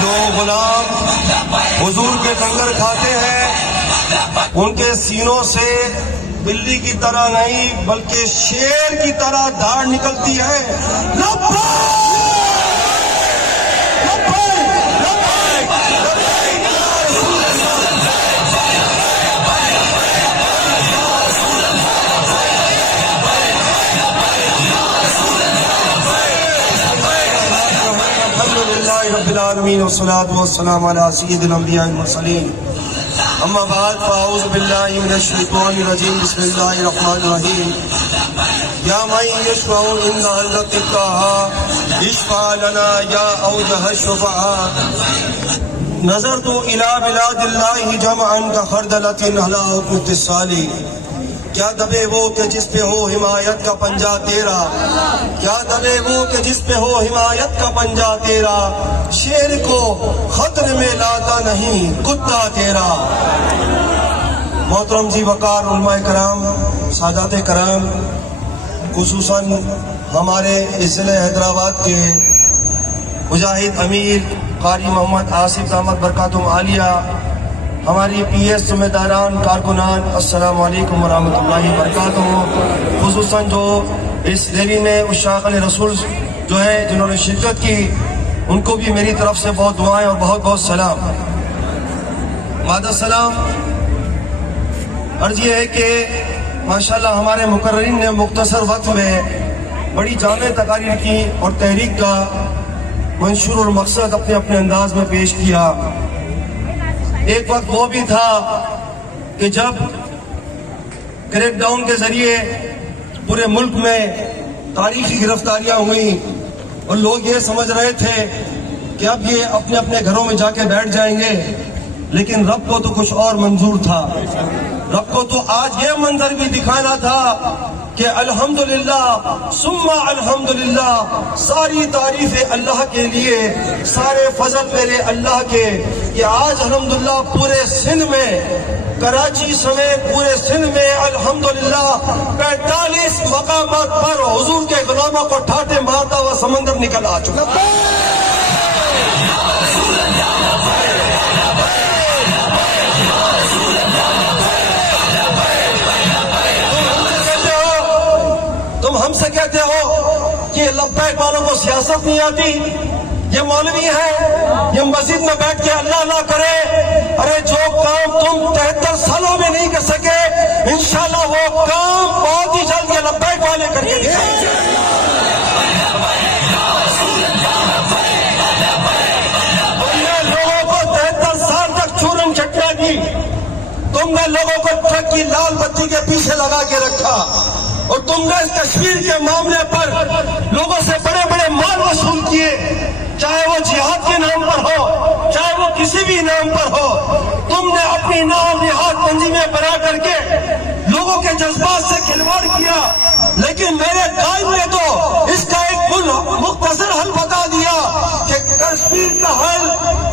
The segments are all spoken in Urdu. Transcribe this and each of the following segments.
جو غلام حضور کے لنگر کھاتے ہیں ان کے سینوں سے بلی کی طرح نہیں بلکہ شیر کی طرح دھاڑ نکلتی ہے. رب العالمین والصلاة والسلام علی سید الانبیاء والمرسلین. اما بعد فاعوذ باللہ من الشیطان الرجیم. بسم اللہ الرحمن الرحیم. یا من یشفع عند حضرتک اشفع لنا یا اوجہ الشفعاء. نظرت الی بلاد اللہ جمعا کخردلۃ علی حکم اتصالی. کیا دبے وہ کہ جس پہ ہو حمایت کا پنجہ تیرا. کیا دبے وہ کہ جس پہ ہو حمایت کا پنجہ تیرا. شیر کو خطر میں لاتا نہیں کتا تیرا. محترم جی وقار علماء کرام، سادات کرام، خصوصاً ہمارے اس ضلع حیدرآباد کے مجاہد امیر قاری محمد آصف دامت برکاتہم عالیہ، ہماری پی ایس ذمہ داران کارکنان، السلام علیکم ورحمۃ اللہ وبرکاتہ. خصوصاً جو اس ریلی میں عشاق رسول جو ہے جنہوں نے شرکت کی، ان کو بھی میری طرف سے بہت دعائیں اور بہت بہت سلام. بعد السلام عرض یہ ہے کہ ماشاءاللہ ہمارے مقررین نے مختصر وقت میں بڑی جامع تقاریر کی اور تحریک کا منشور المقصد اپنے اپنے انداز میں پیش کیا. ایک وقت وہ بھی تھا کہ جب کریک ڈاؤن کے ذریعے پورے ملک میں تاریخی گرفتاریاں ہوئیں اور لوگ یہ سمجھ رہے تھے کہ اب یہ اپنے اپنے گھروں میں جا کے بیٹھ جائیں گے، لیکن رب کو تو کچھ اور منظور تھا. رب کو تو آج یہ منظر بھی دکھانا تھا کہ الحمدللہ ثم الحمدللہ، ساری تعریف اللہ کے لیے، سارے فضل میرے اللہ کے، کہ آج الحمدللہ پورے سندھ میں، کراچی سمیت پورے سندھ میں الحمدللہ 45 مقامات پر حضور کے غلاموں کو ٹھاٹے مارتا ہوا سمندر نکل آ چکا. تم ہم سے کہتے ہو کہ لبیک والوں کو سیاست نہیں آتی، یہ مولوی ہے، یہ مسجد میں بیٹھ کے اللہ اللہ کرے. ارے جو کام تم 73 سالوں میں نہیں کر سکے، انشاءاللہ وہ کام بہت ہی جلد یہ لبیک والے کر کے دکھائیں گے. تم نے لوگوں کو 73 سال تک چورن چٹنا دی، تم نے لوگوں کو ٹرک کی لال بتی کے پیچھے لگا کے رکھا، اور تم نے اس کشمیر کے معاملے پر لوگوں سے بڑے بڑے مال وصول کیے، چاہے وہ جہاد کے نام پر ہو، چاہے وہ کسی بھی نام پر ہو. تم نے اپنی نام نہاد تنظیمیں بنا کر کے لوگوں کے جذبات سے کھلواڑ کیا، لیکن میرے قائد نے تو اس کا ایک مختصر حل بتا دیا کہ کشمیر کا حل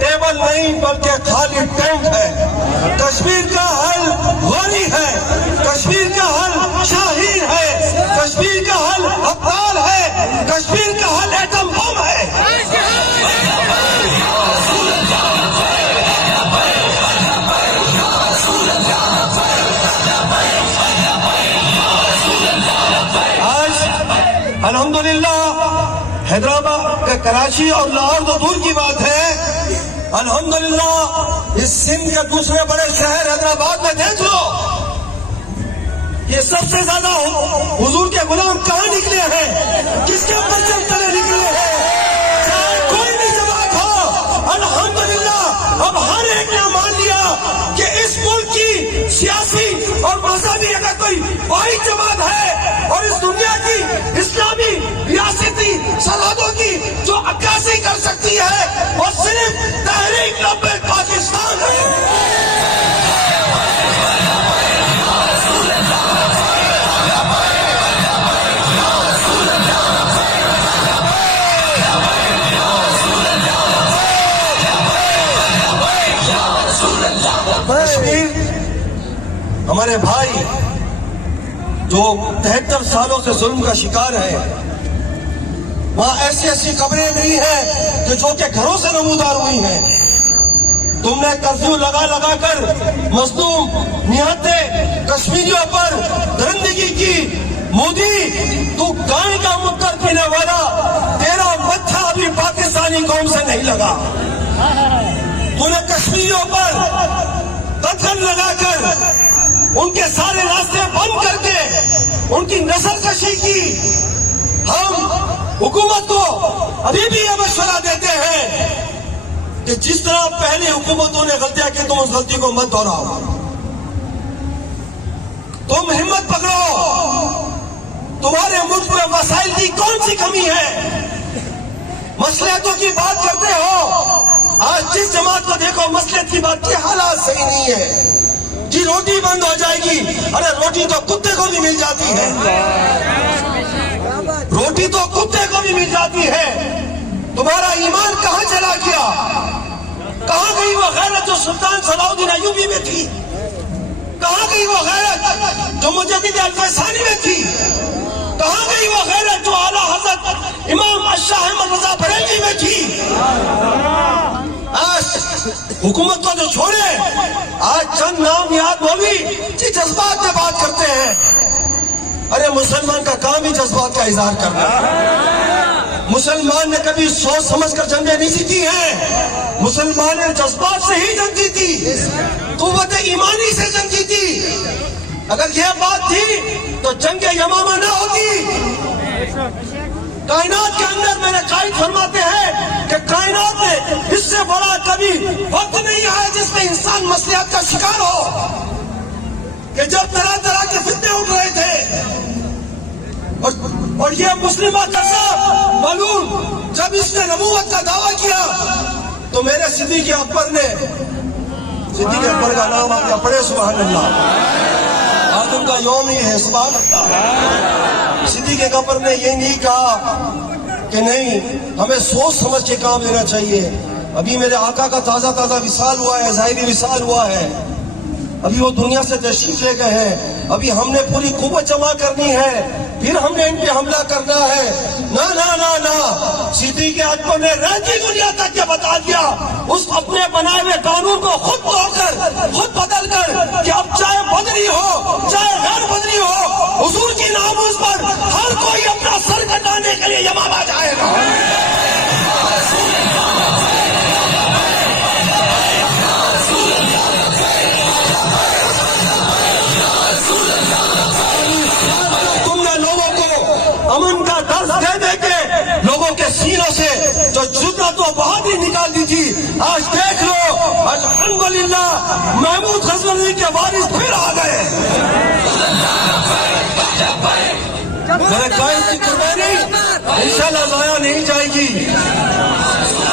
ٹیبل نہیں بلکہ خالی ٹینک ہے. کشمیر کا حل غوری ہے، کشمیر کا حل شاہین ہے، کشمیر کا حل ابدال ہے، کشمیر کا حل ایٹم بم ہے. آج الحمدللہ حیدرآباد کا کراچی اور لاہور تو دور کی بات ہے، الحمدللہ اس سندھ کے دوسرے بڑے شہر حیدرآباد میں دیکھ لو، یہ سب سے زیادہ حضور کے غلام کہاں نکلے ہیں، کس کے پرچم تلے نکلے ہیں. چاہے کوئی بھی جماعت ہو، الحمدللہ اب ہر ایک نے مان لیا کہ اس ملک کی سیاسی اور مذہبی اگر کوئی واحد جماعت ہے اور اس دنیا کی اسلامی ریاستی سرحدوں کی جو عکاسی کر سکتی ہے، وہ صرف تحریک لبیک پاکستان ہے. کشمیر ہمارے بھائی جو 73 سالوں سے ظلم کا شکار ہے، وہاں ایسی ایسی قبریں ملی ہیں کہ جو کہ گھروں سے نمودار ہوئی ہیں. تم نے کرفیو لگا لگا کر مظلوم نہتے کشمیریوں پر درندگی کی. مودی تو گائے کا مکر پینے والا، تیرا متھا ابھی پاکستانی قوم سے نہیں لگا. تو نے کشمیریوں پر قتل لگا کر ان کے سارے راستے بند کر کے ان کی نسل کشی کی. ہم حکومت کو ابھی بھی یہ مشورہ دیتے ہیں کہ جس طرح پہلے حکومتوں نے غلطیاں کی تم اس غلطی کو مت دہراؤ. تم ہمت پکڑو. تمہارے ملک میں وسائل کی کون سی کمی ہے؟ مصلحتوں کی بات کرتے ہو. آج جس جماعت کو دیکھو مصلحت کی بات کی حالات صحیح نہیں ہے. جی روٹی بند ہو جائے گی. ارے روٹی تو کتے کو بھی مل جاتی ہے. روٹی تو کتے کو بھی مل جاتی ہے. تمہارا ایمان کہاں چلا گیا؟ کہاں گئی وہ غیرت جو سلطان صلاح الدین ایوبی میں تھی؟ کہاں گئی وہ غیرت جو مجدد الفسانی میں تھی؟ کہاں گئی وہ غیرت جو اعلیٰ حضرت امام الشاہ احمد رضا بریلوی میں تھی؟ آج حکومت کو جو چھوڑے، آج چند نام یاد مولوی جی جذبات میں بات کرتے ہیں. ارے مسلمان کا کام ہی جذبات کا اظہار کرنا. مسلمان نے کبھی سوچ سمجھ کر جنگیں نہیں جیتی ہیں. مسلمان نے جذبات سے ہی جنگ جیتی، قوت ایمانی سے جنگ جیتی. اگر یہ بات تھی تو جنگ یمامہ نہ ہوتی. کائنات کے اندر میرے قائد فرماتے ہیں کہ کائنات میں اس سے بڑا کبھی وقت نہیں آیا جس میں انسان مصلحت کا شکار ہو. کہ جب طرح طرح کے فتنے اٹھ رہے تھے اور یہ مسلمہ قصہ معلوم جب اس نے نبوت کا دعویٰ کیا تو میرے صدیق اکبر نے، صدیق اکبر کا نام آ گیا، پڑھے سبحان اللہ. آج ان کا یوم ہی ہے سبحان اللہ. صدیق اکبر نے یہ نہیں کہا کہ نہیں ہمیں سوچ سمجھ کے کام لینا چاہیے. ابھی میرے آقا کا تازہ تازہ وصال ہوا ہے، ظاہری وصال ہوا ہے. ابھی وہ دنیا سے تشریف لے گئے ہیں. ابھی ہم نے پوری قوت جمع کرنی ہے، پھر ہم نے ان پہ حملہ کرنا ہے. نہ نہ نہ نہ، صدیق اکبر نے رہتی دنیا تک یہ بتا دیا، اس اپنے بنائے ہوئے قانون کو خود توڑ کر، خود بدل کر، کہ اب چاہے بدری ہو چاہے غیر بدری ہو، حضور کی ناموس پر ہر کوئی اپنا سر کٹانے کے لیے یمامہ جائے گا. امن کا درس دے دے کے لوگوں کے سینوں سے جو جرأت و بہادری نکال دی تھی، آج دیکھ لو الحمدللہ محمود غزنوی کے وارث پھر آ گئے. میرے قائد کی قربانی انشاءاللہ ضائع نہیں جائے گی.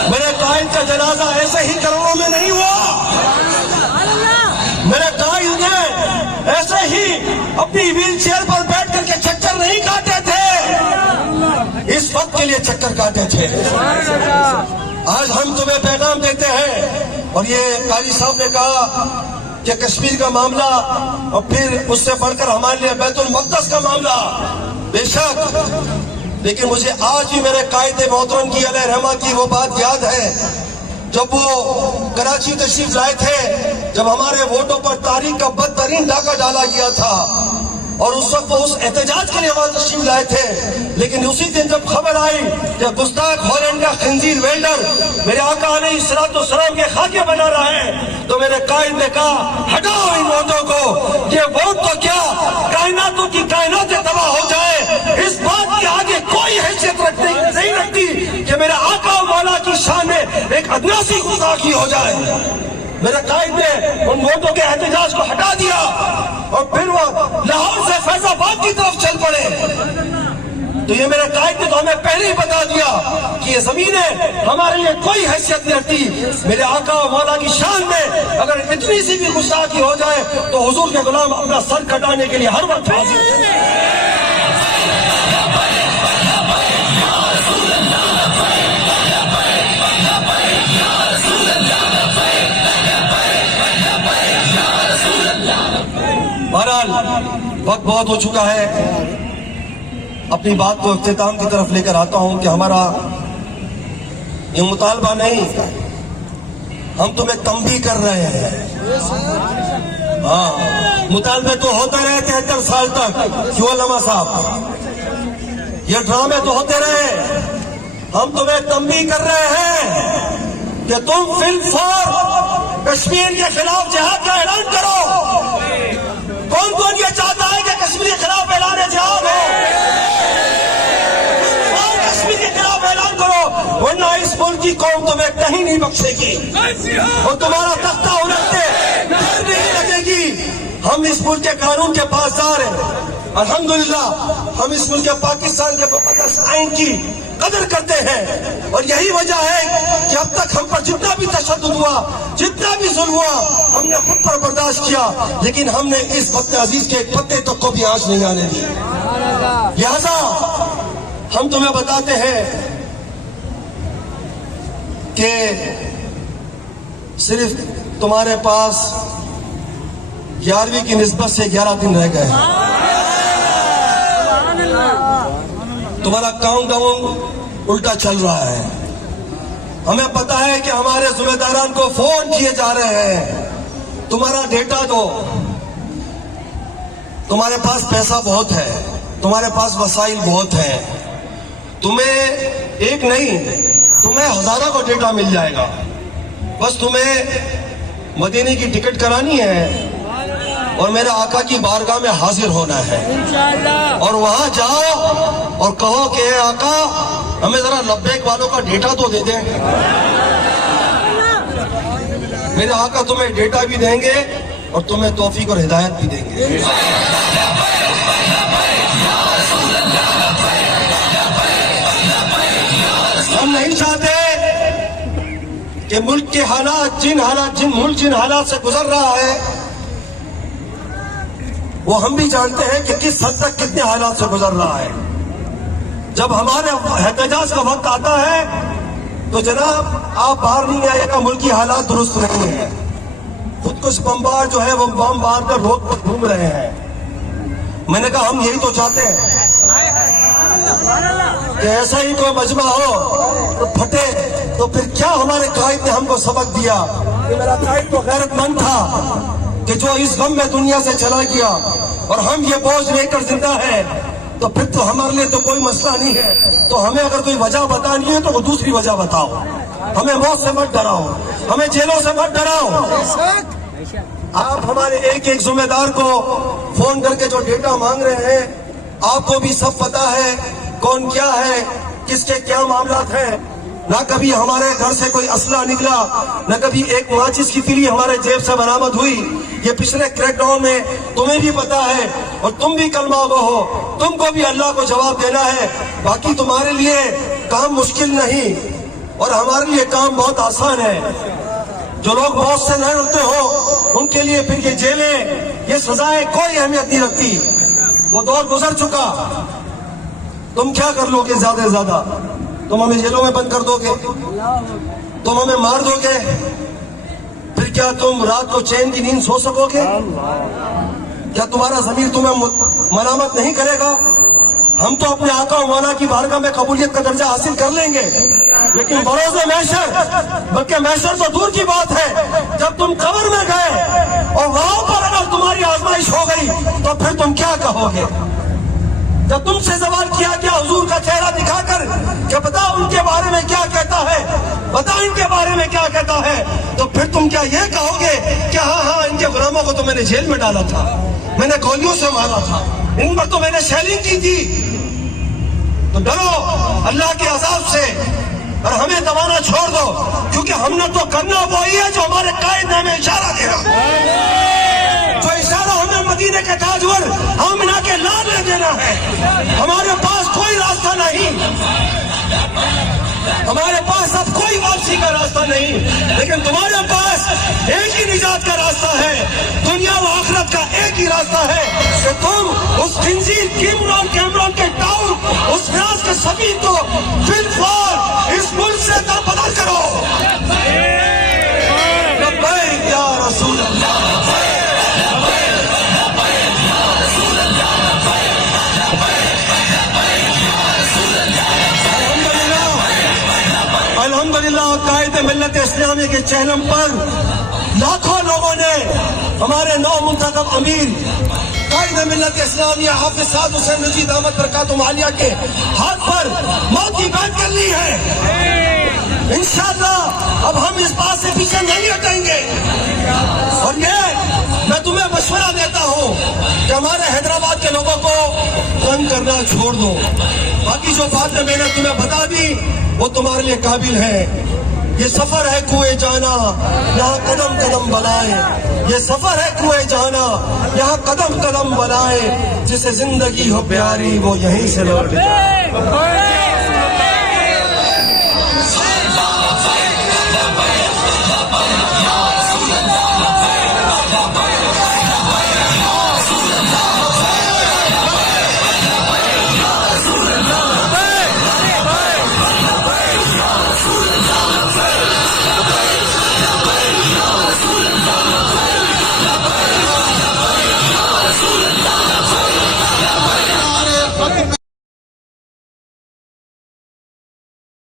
میرے قائد کا جنازہ ایسے ہی کروڑوں میں نہیں ہوا. میرے قائد نے ایسے ہی اپنی ویل چیئر پر بیٹھ کر کے چکر نہیں کاٹے تھے، اس وقت کے لیے چکر کاٹے تھے. آج ہم تمہیں پیغام دیتے ہیں، اور یہ قاری صاحب نے کہا کہ کشمیر کا معاملہ اور پھر اس سے بڑھ کر ہمارے لیے بیت المقدس کا معاملہ، بے شک، لیکن مجھے آج بھی میرے قائد محترم کی علیہ رحمہ کی وہ بات یاد ہے جب وہ کراچی تشریف لائے تھے، جب ہمارے ووٹوں پر تاریخ کا بدترین ڈاکہ ڈالا گیا تھا، اور اس وقت وہ اس احتجاج کے لیے وہاں تشریف لائے تھے. لیکن اسی دن جب خبر آئی کہ گستاخ ہالینڈ کا خنزیر ویلڈر میرے آقا علیہ الصلوۃ والسلام کے خاکے بنا رہا ہے، تو میرے قائد نے کہا ہٹاؤ ان ووٹوں کو. یہ ووٹ تو کیا کائناتوں کی کائناتیں تباہ ہو جائے، اس بات کے آگے کوئی حیثیت نہیں رکھتی کہ میرے آقا و مولا کی شان میں ایک ادنا سی گستاخی ہو جائے. میرے قائد نے ان ووٹوں کے احتجاج کو ہٹا دیا اور پھر وہ لاہور سے فیض آباد کی طرف چل پڑے. تو یہ میرے قائد نے تو ہمیں پہلے ہی بتا دیا کہ یہ زمینیں ہمارے لیے کوئی حیثیت نہیں رکھتی. میرے آقا و مولا کی شان میں اگر اتنی سی بھی گستاخی ہو جائے تو حضور کے غلام اپنا سر کٹانے کے لیے ہر وقت حاضر ہیں. بہرحال وقت بہت ہو چکا ہے. اپنی بات کو اختتام کی طرف لے کر آتا ہوں کہ ہمارا یہ مطالبہ نہیں، ہم تمہیں تنبیہ کر رہے ہیں۔ ہاں، مطالبے تو ہوتے رہے 73 سال تک، کیوں علامہ صاحب؟ یہ ڈرامے تو ہوتے رہے، ہم تمہیں تنبیہ کر رہے ہیں کہ تم فی الفور کشمیر کے خلاف جہاد کا اعلان کرو۔ کون کون یہ چاہتا ہے کہ کشمیر کے خلاف اعلان جہاد ہو؟ کشمیر کے خلاف اعلان کرو، ورنہ اس ملک کی قوم تمہیں کہیں نہیں بخشے گی اور تمہارا تختہ الٹتے پھر نہیں لگے گی۔ ہم اس ملک کے قانون کے پاسدار ہیں، الحمدللہ ہم اس ملک کے پاکستان کے مقدس آئین کی قدر کرتے ہیں، اور یہی وجہ ہے کہ اب تک ہم پر جتنا بھی تشدد ہوا، جتنا بھی ظلم ہوا، ہم نے خود پر برداشت کیا، لیکن ہم نے اس وطن عزیز کے ایک پتے تک کو بھی آنچ نہیں آنے دی۔ لہذا ہم تمہیں بتاتے ہیں کہ صرف تمہارے پاس 11ویں کی نسبت سے 11 دن رہ گئے ہیں۔ تمہارا کاؤنٹ ڈاؤن الٹا چل رہا ہے۔ ہمیں پتا ہے کہ ہمارے ذمہ داران کو فون کیے جا رہے ہیں، تمہارا ڈیٹا دو۔ تمہارے پاس پیسہ بہت ہے، تمہارے پاس وسائل بہت ہیں، تمہیں ایک نہیں تمہیں ہزاروں کو ڈیٹا مل جائے گا، بس تمہیں مدینے کی ٹکٹ کرانی ہے اور میرے آقا کی بارگاہ میں حاضر ہونا ہے، اور وہاں جاؤ اور کہو کہ اے آقا ہمیں ذرا لبیک والوں کا ڈیٹا تو دے دیں۔ میرے آقا تمہیں ڈیٹا بھی دیں گے اور تمہیں توفیق اور ہدایت بھی دیں گے۔ ہم نہیں چاہتے کہ ملک کے حالات جن حالات سے گزر رہا ہے وہ ہم بھی جانتے ہیں کہ کس حد تک کتنے حالات سے گزر رہا ہے۔ جب ہمارے احتجاج کا وقت آتا ہے تو جناب آپ باہر نہیں آئے گا، ملکی حالات درست نہیں ہیں، خود کش بمبار جو ہے وہ بم باندھ کر روڈ پر گھوم رہے ہیں۔ میں نے کہا ہم یہی تو چاہتے ہیں کہ ایسا ہی کوئی مجمع ہو تو پھٹے، تو پھر کیا ہمارے قائد نے ہم کو سبق دیا کہ میرا قائد تو غیرت مند تھا کہ جو اس غم میں دنیا سے چلا گیا، اور ہم یہ بوجھ لے کر زندہ ہیں، تو پھر تو ہمارے لیے تو کوئی مسئلہ نہیں ہے۔ تو ہمیں اگر کوئی وجہ بتانی ہے تو وہ دوسری وجہ بتاؤ، ہمیں موت سے مت ڈراؤ، ہمیں جیلوں سے مت ڈراؤ۔ آپ ہمارے ایک ایک ذمہ دار کو فون کر کے جو ڈیٹا مانگ رہے ہیں، آپ کو بھی سب پتا ہے کون کیا ہے، کس کے کیا معاملات ہیں۔ نہ کبھی ہمارے گھر سے کوئی اسلحہ نکلا، نہ کبھی ایک ماچس کی تیلی ہمارے جیب سے برآمد ہوئی۔ یہ پچھلے کریک ڈاؤن میں تمہیں بھی پتا ہے، اور تم بھی کلمہ گو ہو، تم کو بھی اللہ کو جواب دینا ہے۔ باقی تمہارے لیے کام مشکل نہیں اور ہمارے لیے کام بہت آسان ہے۔ جو لوگ موت سے نہ ڈرتے ہو ان کے لیے پھر یہ جیلیں، یہ سزائیں کوئی اہمیت نہیں رکھتی، وہ دور گزر چکا۔ تم کیا کر لو گے؟ زیادہ سے زیادہ تم ہمیں جیلوں میں بند کر دو گے، تم ہمیں مار دو گے، پھر کیا تم رات کو چین کی نیند سو سکو گے؟ کیا تمہارا ضمیر تمہیں ملامت نہیں کرے گا؟ ہم تو اپنے آقا و مولا کی بارگاہ میں قبولیت کا درجہ حاصل کر لیں گے، لیکن بروز محشر، بلکہ محشر تو دور کی بات ہے، جب تم قبر میں گئے اور وہاں پر اگر تمہاری آزمائش ہو گئی تو پھر تم کیا کہو گے؟ جب تم سے سوال کیا گیا حضور کا چہرہ دکھا کر کہ بتا ان کے بارے میں کیا کہتا ہے، بتا ان کے بارے میں کیا کہتا ہے، تو پھر تم کیا یہ کہو گے کہ ہاں ان کے غلاموں کو تو میں نے جیل میں ڈالا تھا، میں نے گولیوں سے مارا تھا، ان پر تو میں نے شیلنگ کی تھی؟ تو ڈرو اللہ کے عذاب سے اور ہمیں دبانا چھوڑ دو، کیونکہ ہم نے تو کرنا وہی ہے جو ہمارے قائد نے ہمیں اشارہ دیا، جو اشارہ ہمیں مدینے کے تاجور آمنہ کے لال نے دینا ہے۔ ہمارے پاس کوئی راستہ نہیں، ہمارے پاس اب کوئی واپسی کا راستہ نہیں، لیکن تمہارے پاس ایک ہی نجات کا راستہ ہے، دنیا و آخرت کا ایک ہی راستہ ہے کہ تم اس خنزیر کیمرون کے ٹاؤن، اس فراز کے سبھی کو فی الفور اس ملک سے دربدر کرو۔ لبیک یا رسول اللہ، لبیک یا رسول اللہ، لبیک ملت اسلامی کے چہلم پر لاکھوں لوگوں نے ہمارے نو منتخب امیر قائد ملت اسلامیہ حافظ سعد حسین رضوی دامت برکاتہم عالیہ کے ہاتھ پر موت کی بیعت کر لی ہے۔ انشاءاللہ اب ہم اس بات سے پیچھے نہیں ہٹیں گے، اور یہ میں تمہیں مشورہ دیتا ہوں کہ ہمارے حیدرآباد کے لوگوں کو تنگ کرنا چھوڑ دو۔ باقی جو باتیں میں نے تمہیں بتا دی وہ تمہارے لیے قابل ہے۔ یہ سفر ہے کوئے جانا، یہاں قدم قدم بلائے، یہ سفر ہے کوئے جانا، یہاں قدم قدم بلائے، جسے زندگی ہو پیاری وہ یہیں سے لوٹ جائے۔